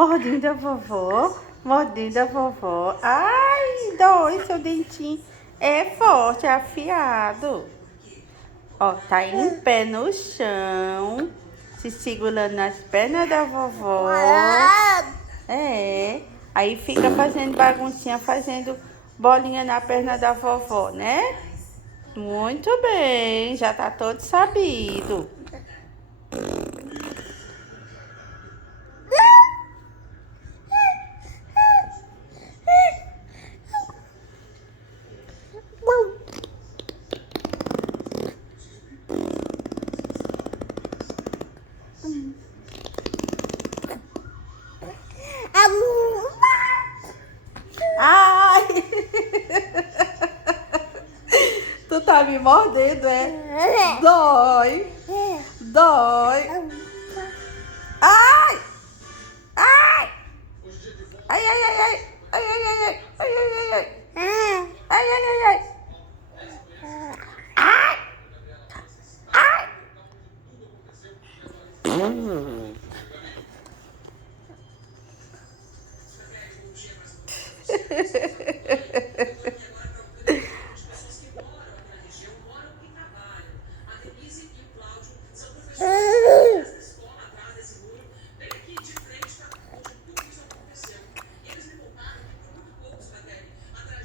Mordendo a vovó. Mordendo a vovó. Ai, dói, seu dentinho. É forte, é afiado. Ó, tá em pé no chão. Se segurando nas pernas da vovó. É. Aí fica fazendo baguncinha, fazendo bolinha na perna da vovó, né? Muito bem, já tá todo sabido. Ai! Tu tá me mordendo, é? Dói! Dói! Ai! Ai! Ai, ai, ai, ai! Ai, ai, ai, ai! Ai, ai, ai, ai! Ai, ai, ai, ai! Ai! Ai!